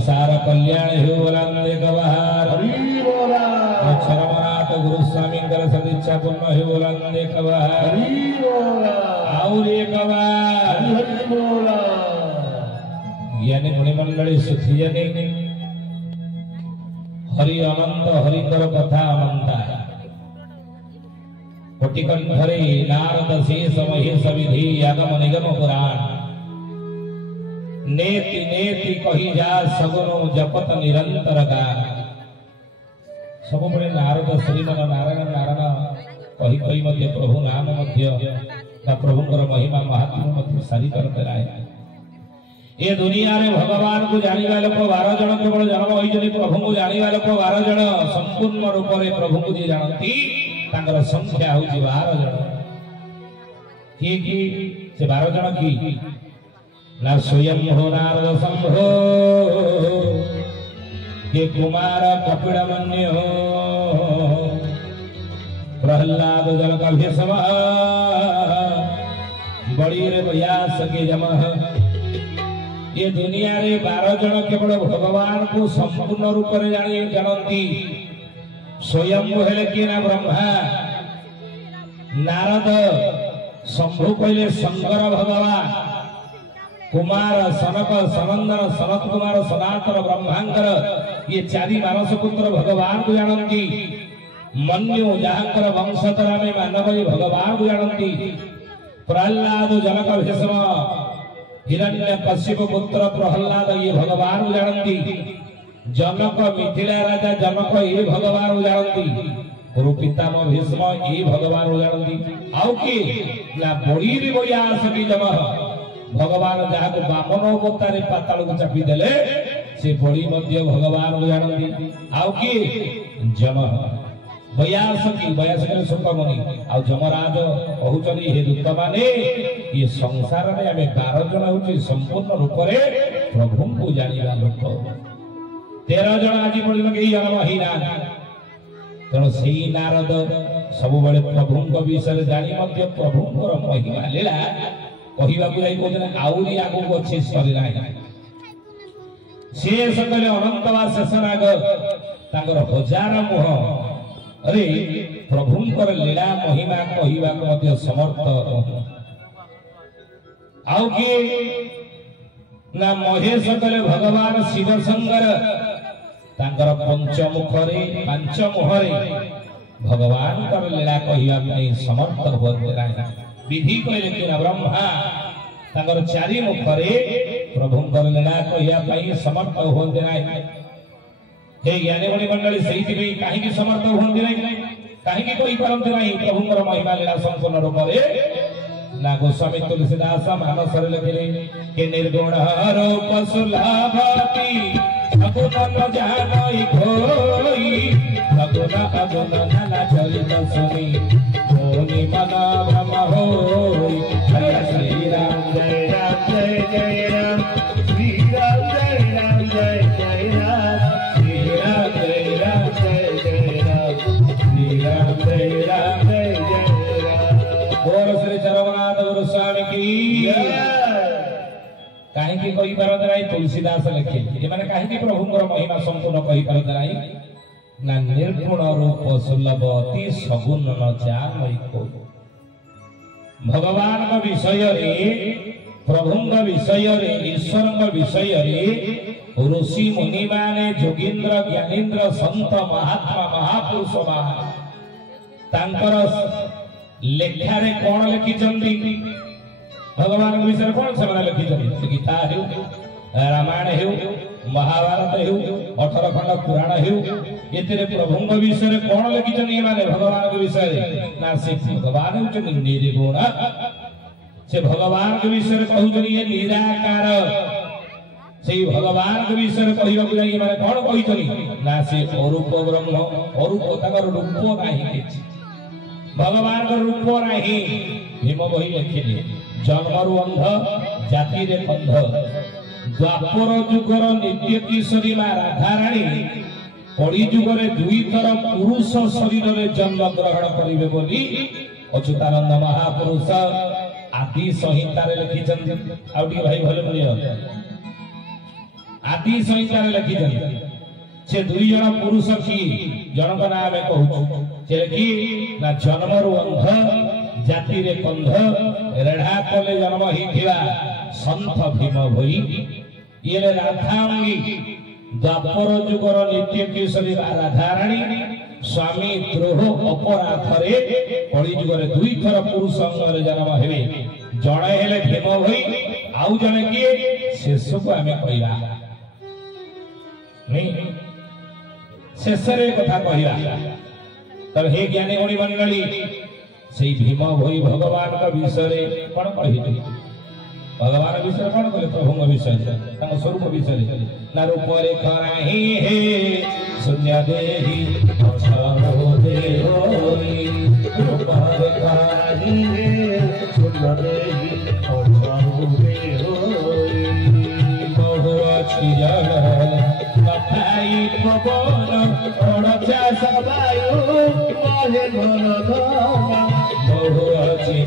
संसार कल्याण हो बोलांदे कवार अक्षरमनाथ गुरु स्वामी सदिच्छा पूर्ण हो बोलांदे कवार और एक कवार यानी मुनि मंडली सुखी जानी हरि अनंत हरिकर कथा अनंता कोटिकंठरे नारद शेष महेश विधि आगम निगम पुराण नेति नेति कही जा सगुनो जपत निरंतर गा सब बड़े नारद श्रीमन नारायण नारायण कही कही मध्य प्रभु नाम मध्य प्रभुंकर महिमा महात्म्य मध्य सारी करते राय ये दुनिया रे भगवान को जानिबा लोक 12 जन केवल जन्म होइजनी प्रभु को जानिबा लोक 12 जन संपूर्ण रूप रे प्रभु को जे जानती तांकर संख्या होची 12 जन की से 12 जन की ना स्वयं हो नारद संभो के कुमार कपिड़मन्य हो प्रहलाद जल का भेषम बड़ी रे व्यास के जमह ये दुनिया रे 12 जन केवल भगवान को संपूर्ण रूप रे जानती स्वयं हेले कि ना ब्रह्मा नारद शंभु कहले शंकर भगवान कुमार सनक सनंदन सनत कुमार सनातन ब्रह्मांकर ये चारि मानस पुत्र भगवान को जानती मन्यु जहांकर वंशधर में मानव भगवान को जानती प्रहलाद जनक भेषम हिरण्य कश्यप पुत्र प्रहलाद ये भगवान को जानती जनक मिथिला राजा जनक ये भगवान को जानती गुरु पितामह भीष्म ये भगवान को जानती आउ कि ना बड़ी रे बया सकी जम भगवान जहाँ को बामन अवतार पाताल को चापी देले से बड़ी मध्य भगवान को जानती आउ कि जम बयासकी सुखमणि आउ जमराज कहउचनी हे दूत माने ये संसार में आमे 12 जन होची संपूर्ण रूप रे प्रभु को जानिबा लोक 13 जन आज पर्यंत केही जन्म हिना तेणु से नारद सब बड़े प्रभु को विषय जानी मध्य प्रभु को महिमा लीला कहिबा को जाई कोजने आउरी आगु को अच्छे सरी नाही से सकले अनंतवा शेषनाग तांगर हजार मुह अरे प्रभुंकर लीला महिमा कहिबा मध्य समर्थ आउ कि ना महेश कले भगवान शिव शंकर तांकर पंचमुखरे पांच मुहरे भगवान कर लीला कहिबा में समर्थ होते नाही विधि कहले कि ब्रह्मा तांकर चारि मुखरे प्रभुंकर लीला कहिबा में समर्थ होते नाही हे ज्ञानी मणि मंडली सही कहीं समर्थ होती नहीं कहीं कोई परंतु नहीं प्रभुंकर महिमा लीला संपूर्ण रूप रे ना गोस्वामी तुलसीदास मानस लिखिले के निर्गुण रूप सुलभति सगुण न जानई कोई सगुण अगुण नाना चरित सुनी मोनि मन भ्रम होई श्री राम जय राम जय जय राम श्री राम जय राम जय जय राम श्री चरमनाथ गुरु स्वामी की कहीं कोई पारत नहीं तुलसीदास लिखे ये माने कहीं प्रभुंकर महिमा संपूर्ण कही पारत नहीं ना निर्गुण रूप सुलभ अति सगुण न जानई को भगवान का विषय रे प्रभुंक विषय रे ईश्वर विषय रे ऋषि मुनि माने जोगींद्र ज्ञानेन्द्र संत महात्मा महापुरुष तांकर लेखारे कौन लिखिचंदी भगवान के विषय कौन से लिखिचंदी गीता हेउ रामायण हेउ महाभारत हेउ 18 खंड पुराण हेउ एतिरे प्रभुंक विषय कौन लिखिचंदी माने भगवान के विषय ना से भगवान होचंदी निर्गुण से भगवान के विषय कहउचंदी ये निराकार से भगवान के विषय कहबा को जाई माने कौन कहितनी ना से अरूप ब्रह्म अरूप तकर रूप नाही किछि भगवान का रूप नाही भीम बही लिखिले जन्मरु अंध जाति रे बंध द्वापर जुगर नित्य किशोरी मा राधा रानी कली जुगरे दुई थर पुरुष शरीर रे जन्म ग्रहण करिवे बोली अच्युतानंद महापुरुष आदि संहिता रे लिखिछन आउडी भाई भले बोलियो आदि संहिता लिखि से दुई जन पुरुष किए जनक नाम आम कहूँ से कि ना जन्मरु अंध जाति रे कंध रेढ़ा कले जन्म ही संत भीम भई ये राधांगी द्वापर जुगर नित्य किशोरी राधाराणी स्वामी द्रोह अपराधरे कली जुगर दुई थर पुरुष अंगरे जन्म हेबे जड़े हेले भीम भई आउ जने किए शेष को आम कहवा नहीं शेष कथा कहवा तब हे ज्ञानी गुणी मंडली से भीम भई भगवान का विषय कौन कही भगवान विषय कौन कहे प्रभु विषय स्वरूप विषय ना रूप रेखा नहीं है शून्य देही रूप रेखा नहीं है शून्य देही बहु अच्छी कथाई पवन अड़चा सबायु महे घन बहु अच्छी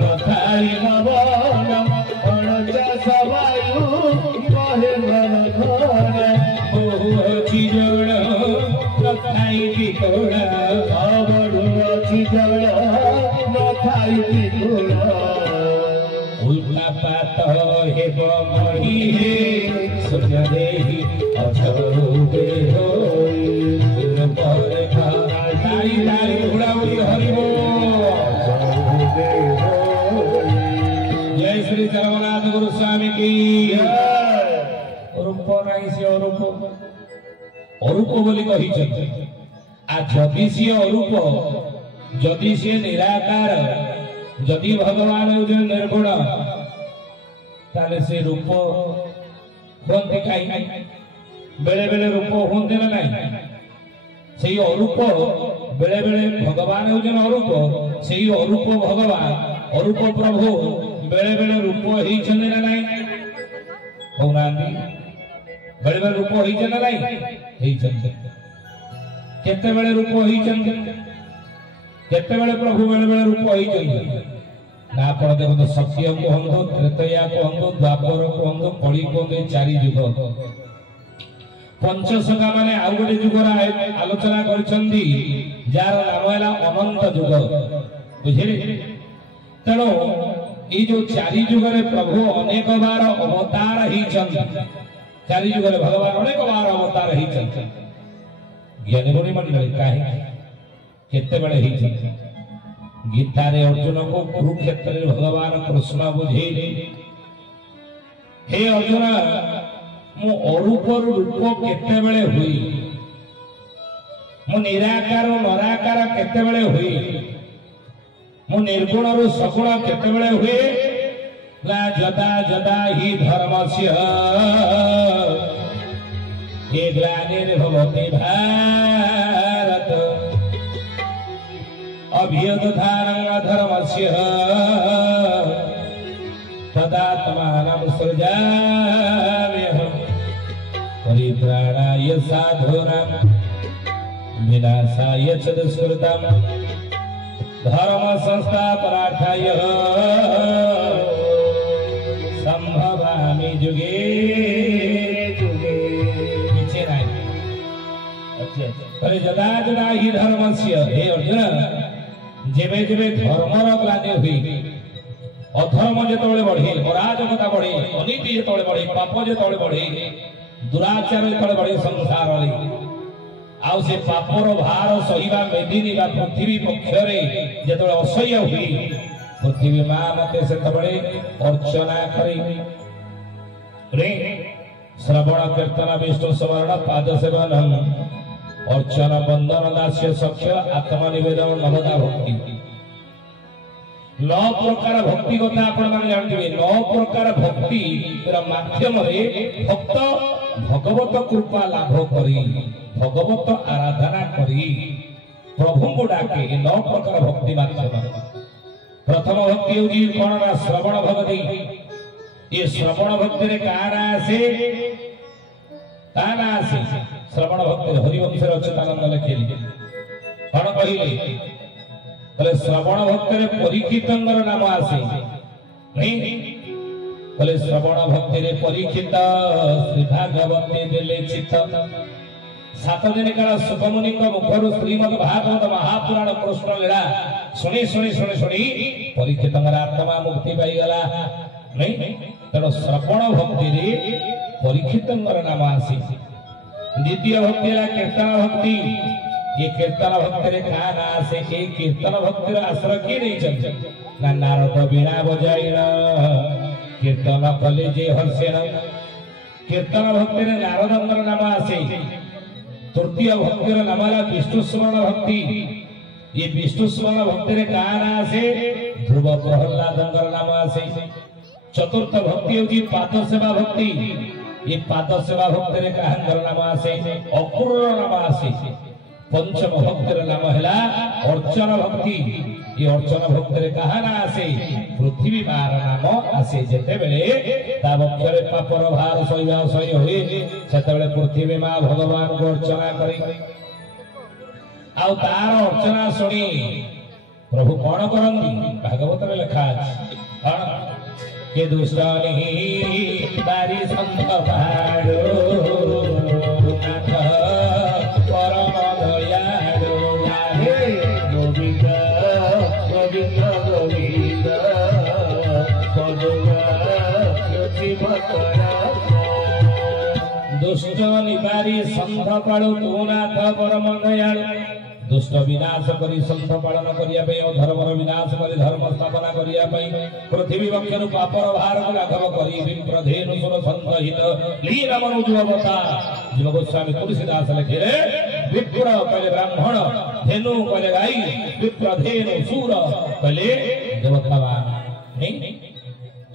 कथाई पवन अड़चा सबायु महे घन बहु अच्छी कथाई पिकोड़ा बहु अच्छी कथाई पिकोड़ा उल्टा पात हे बही हे सूर्य देही अछोबे होई रूपर खा ताई ताई उड़ाउड़ी हरिबो अछोबे होई जय श्री जगन्नाथ गुरु स्वामी की रूप नाही से अरूप बोली कही छथि आ जदि से अरूप जदि से निराकार जदि भगवान निर्गुण ताले से रूप होते कहीं बेले बेले रूप होते ना नहीं से अरूप बेले बेले भगवान होजन अरूप से अरूप भगवान अरूप प्रभु बेले बेले रूप ही छने ना नहीं होनांदी बेले बेले रूप ही छने ना नहीं ही छने केते बेले रूप ही छने केते बेले प्रभु बेले बेले रूप ही छने ना आपण देखो सत्य कहंदो त्रेतया कहंदो द्वापर कहंदो कली कहंदो चारि युग पंचसखा माने आउ गोटे युगर आलोचना करछंदी जार नाम हैला अनंत युग बुझिले तेणु ये जो चारि युगरे प्रभु अनेक बार अवतार ही चंद चारि युगरे भगवान अनेक बार अवतार ही चंद ज्ञानी गुणी मंडली काहे केते बेले ही चंद गीता रे अर्जुन को कुरुक्षेत्र रे भगवान कृष्ण बुझे हे अर्जुन मु अरूप रूप केते बेले हुई मु निराकार नराकार केते बेले हुई मु निर्गुण रु सगुण केते बेले हुए ला जदा जदा ही धर्मस्य हे ग्लानिर्भवति भारत अभ्युत्थानं अधर्मस्य तदात्मानं सृजाम्यहं परित्राणाय साधूनां विनाशाय च दुष्कृतं धर्म संस्थापनार्थाय संभवामि युगे युगे पीछे नहीं अरे जदा जदा ही धर्मस्य हे अर्जुन जेबे जेबे धर्मर ग्लानि हुई अधर्म जेतबेले बढ़े अराजकता बढ़े अनीति जेतबेले बढ़े पाप जेतबेले बढ़े दुराचार जेतबेले बढ़े संसार रे आउ से पापर भार सहिबा मेदिनी बा पृथ्वी पक्षरे जेतबेले असह्य हुई पृथ्वी मां मते सेतबेले अर्चना करी रे श्रवण कीर्तन विष्णु स्मरण पाद सेवन अर्चना बंदन दास्य सख्य आत्मनिवेदन नवदा भक्ति 9 प्रकार भक्ति कथा आपण माने जानथिबे 9 प्रकार भक्ति माध्यम रे भक्त भगवत कृपा लाभ करी भगवत आराधना करी प्रभु को डाके 9 प्रकार भक्ति माध्यम प्रथम भक्ति होगी कोन ना श्रवण भक्ति ये श्रवण भक्ति रे काना आसे ताना आसे श्रवण भक्ति हरिवंश रचितानंद लिखेली कौन कहले बोले श्रवण भक्ति रे परीक्षितंगर नाम आसे नहीं कले श्रवण भक्ति रे परीक्षित श्री भागवती देले चित्त 7 दिन काल सुखमुनि मुखर श्रीमद भागवत महापुराण कृष्ण लीला शुणी शुणी शुणी शुणी परीक्षित आत्मा मुक्ति पाई गला नहीं तेणु श्रवण भक्ति रे परीक्षित नाम आसी द्वितीय भक्ति कीर्तन भक्ति ये कीर्तन भक्ति रे क्या ना आसे ये कीर्तन भक्ति आश्रय किए नहीं चलते ना नारद बीणा बजाइन कीर्तन कले जे हर्षेण कीर्तन भक्ति रे नारद नाम आसे तृतीय भक्ति नाम है विष्णु स्मरण भक्ति ये विष्णु स्मरण भक्ति रे क्या ना आसे ध्रुव प्रहलाद नाम आसे चतुर्थ भक्ति होगी पाद सेवा भक्ति ये पाद सेवा भक्ति रे क्या नाम आसे अक्रूर नाम आसे पंचम भक्तिर नाम है अर्चन भक्ति ये अर्चन भक्तिर कहा ना आसे पृथ्वी मार नाम आसे जेते बेले ता वक्षरे पापर भार सहिबा सही होए सेते बेले पृथ्वी मां भगवान को अर्चना करी आउ तार अर्चना सुनी प्रभु कौन करंदी भागवत रे लिखा अछि कौन के दुष्टानि बारी संत भाड़ो दुष्ट निवारी संत पालु तू नाथ परम दयालु दुष्ट विनाश करी संत पालन करिया पे धर्मर विनाश करी धर्म स्थापना करिया पे पृथ्वी वक्षरु पापर भार को लाघव करी विप्रधेनु सुर संत हित लीला मनुज अवतार जीव गोस्वामी तुलसीदास लिखे रे विप्र कहले ब्राह्मण धेनु कहले गाई विप्रधेनु सुर कहले देवतावान नहीं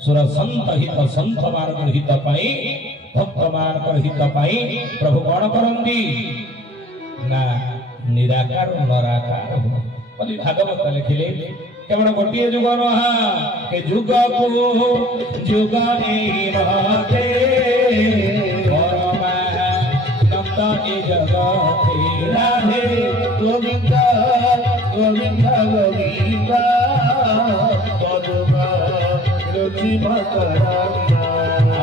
सुर संत हित संत मार्ग हित पाई भक्त मार्ग हित पाई प्रभु कौन करंदी ना निराकार नराकार बोली भागवत लिखिले केवल गोटे जुग नहा के जुग को जुग एही रहते परमानंद ए जगते राधे गोविंद गोविंद गोविंद पदमा रुचि भकरा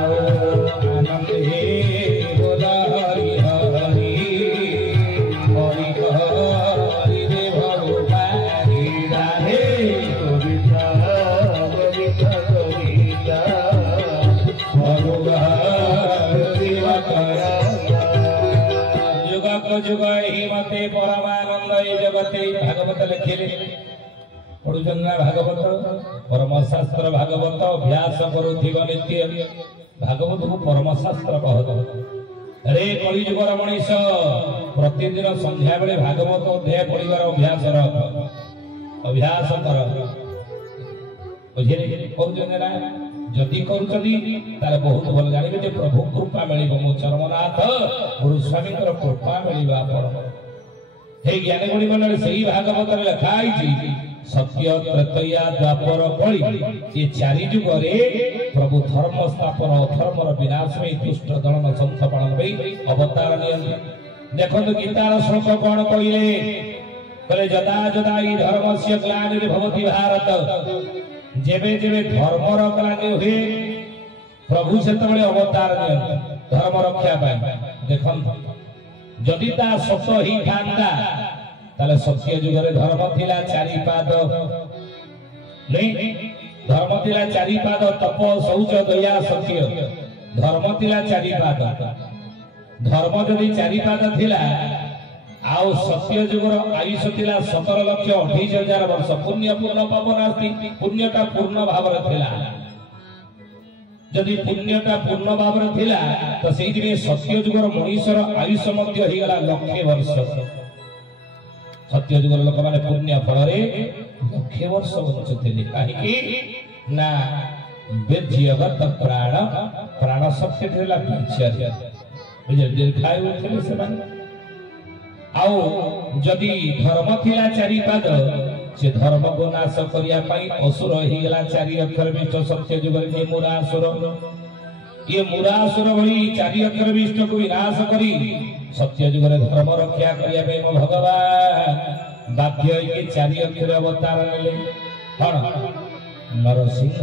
आनंद हे बोला हरि हरि हरि हरि रे भगवानी राधे गोविंद गोविंद गोविंद भगवान शिव करा जुग को जुग ही मते परमानंद ए जगते भागवत लिखिले पढ़ुचंद्रा भागवत परम शास्त्र भागवत अभ्यास करुथिव नित्य भागवत को परम शास्त्र कहत अरे कलि जुगर मनीष प्रतिदिन संध्या बेले भागवत अध्याय पढ़िबार अभ्यास कर बुझिले करूचंदे ना जदि करूचंदी ताले बहुत भल जानिबे जे प्रभु कृपा मिलिबो मो चरमनाथ गुरु स्वामी कृपा मिलिबा पर हे ज्ञान गुणी मंडल सही भागवत रे लिखा आइछि सत्य त्रैतया द्वापर कली ये चारि जुग रे प्रभु धर्म स्थापन अधर्मर विनाश में दुष्ट दलन संत पालन में अवतार नियंत्रण देखो गीतार श्लोक कौन कहले कहले जदा जदा ई धर्मस्य ग्लानिर् भवति भारत जेबे जेबे धर्मर ग्लानि हुए प्रभु सेतबेले अवतार नियंत्रण धर्म रक्षा पाए देखन जदि ता सत ही थांता ताले सत्य जुगरे धर्म थिला चारि पाद नहीं धर्म थिला चारि पाद तप शौच दया सत्य धर्म थिला चारि पाद धर्म जदि चारि पाद थिला आउ सत्य जुगर आयुष थिला 17,28,000 वर्ष पुण्य पूर्ण पावन आस्ति पुण्यटा पूर्ण भावर थिला जदि पुण्यटा पूर्ण भावर थिला तो सेहि दिने सत्य जुगर मनुष्यर आयुष मध्य ही गला लक्षे वर्ष सत्य जुगर लोक माने पुण्य फल रे लक्षे वर्ष बंचुथिले काहेकि ना वेद्यगत प्राण प्राण सत्य थिला पिंचर बुझे दीर्घायु थिले से माने आउ जदि धर्म थिला चारि पाद से धर्म को नाश करिया पाई असुर ही गला चारि अक्षर विष्ट सत्य जुगर के मुरासुर ये मुरासुर भली चारि अक्षर विष्ट को विनाश करी सत्य जुगरे धर्म रक्षा करिया पे मो भगवान बाध्य के चारि अक्षर अवतार लेले कौन नरसिंह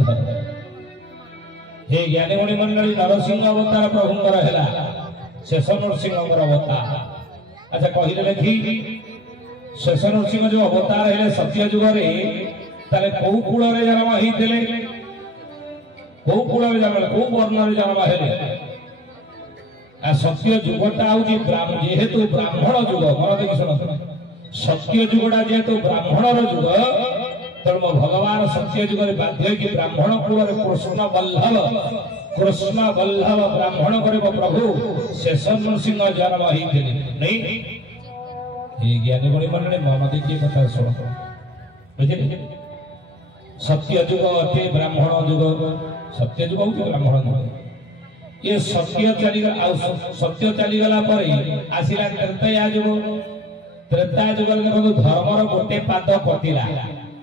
हे ज्ञानी मणि मंडली नरसिंह अवतार प्रभुंकर है शेष नरसिंह अवतार। अच्छा कहले देखी शेष नरसिंह जो अवतार है सत्य जुग कौ कूल जन्म होते कौ कूल जन्म कौ वर्ण जन्म है सत्य जुगटा हूँ जेहेतु ब्राह्मण जुग मन देखी शुण सत्य जुगटा जेहेतु ब्राह्मणर जुग तेणु भगवान सत्य जुग बाध्य कि ब्राह्मण कूल कृष्ण बल्लभ ब्राह्मण गरीब प्रभु शेष नरसिंह जन्म होते नहीं ज्ञानी मणि मंडली मन देखिए कथा शुण बुझे सत्य जुग अटे ब्राह्मण जुग सत्य जुग हूँ ब्राह्मण जुग ये सत्य चलीगला आसला त्रेता जुग त्रेता जुग देखो धर्मर गोटे पाद कटिला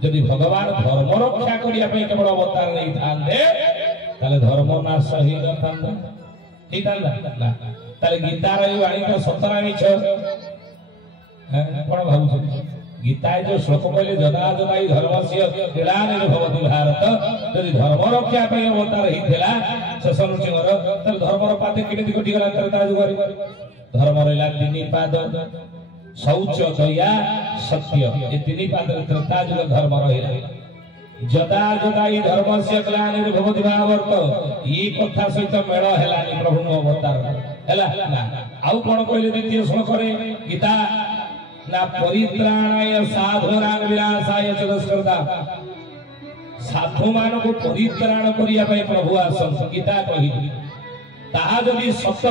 जदि भगवान धर्म रक्षा करने केवल अवतार नहीं था धर्म नाश होता गीतार वाणी सतरा मिछ कौन भाव गीता जो श्लोक कहले जदा जदा धर्म से ग्लानिर्भवति भारत यदि धर्म रक्षा अवतार होता शेष नृसिंह धर्मर पाद केमी कटिगला त्रेता जुग धर्म रहा तीन पाद शौच दया सत्य ये तीन पाद त्रेता जुग धर्म रहा जदा जदा धर्म से ग्लानिर्भवति भारत ये कथा सहित मेल है प्रभु अवतार है आउ कौन कहले द्वितीय श्लोक गीता ना परित्राणाय साधुरान विनाशाय च दुष्कृता साधु मान को परित्राण करिया पय प्रभु आसन गीता कहि ताहा जदि सत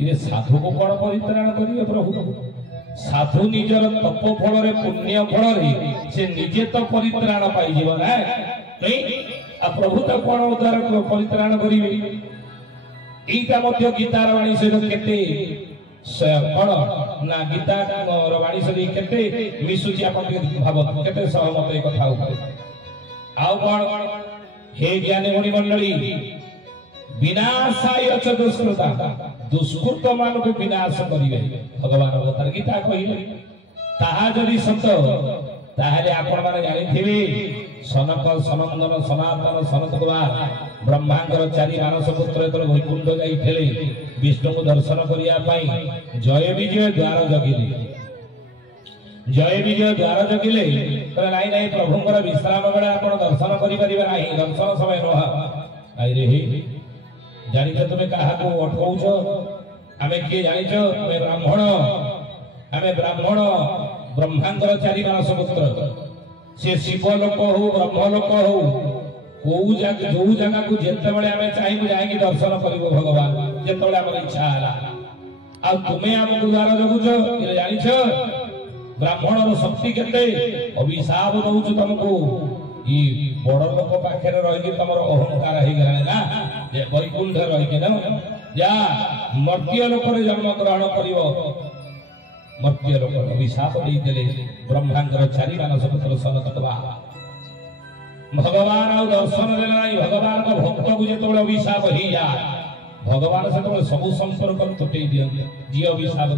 ये साधु को कोन परित्राण करिवे प्रभु साधु निजर तप फल रे पुण्य फल रे से निजे तो परित्राण पाई जीव ना नहीं आ प्रभु तो कोन उद्धार परित्राण करिवे एटा मध्य गीतार वाणी से केते कौन ना गीता वाणी से केते मिसुची आपण भाव केते सहमत ए कथा आउ कौन हे ज्ञानी मणि मंडली विनाशाय च दुष्कृता दुष्कृत मान को विनाश करिवे भगवान अवतार गीता कहिले ताहा जदि सत ताहाले आपण माने जानिथिबे सनक सनंदन सनातन सनत कुमार ब्रह्मांडर चारि मानस पुत्र तल वैकुंठ जाइथिले विष्णु को दर्शन करिया पाई जय विजय द्वार जगिले कहले नाई नाई प्रभुंकर विश्राम बेला आपण दर्शन करि परिबे नाही दर्शन समय नहा आई रे जानिछ तुमे काहा को अठौछ आमे के जानिछ आमे ब्राह्मण ब्रह्मांडर चारि मानस पुत्र से शिव लोक हो ब्रह्म लोक हो जो जगह को जिते बड़े आमे चाहिए जाएंगे दर्शन करिवो भगवान जिते आम इच्छा है आ तुम्हें आमको द्वार जगुच जानिछ ब्राह्मणर शक्ति केते अभिशाप दउछ तुमको ये बड़ लोक पाखे रही तुम अहंकार हो गला ना जे वैकुंठ रही ना जा मर्त्य लोक जन्म ग्रहण करिवो मर्त्य लोक अभिशाप देले ब्रह्मांडर चारि मानस पुत्र सनत भगवान आ दर्शन देना भगवान को भक्त को जो अभिशाप हो जाए भगवान से सब संपर्क तुटे दिए जी अभिशाप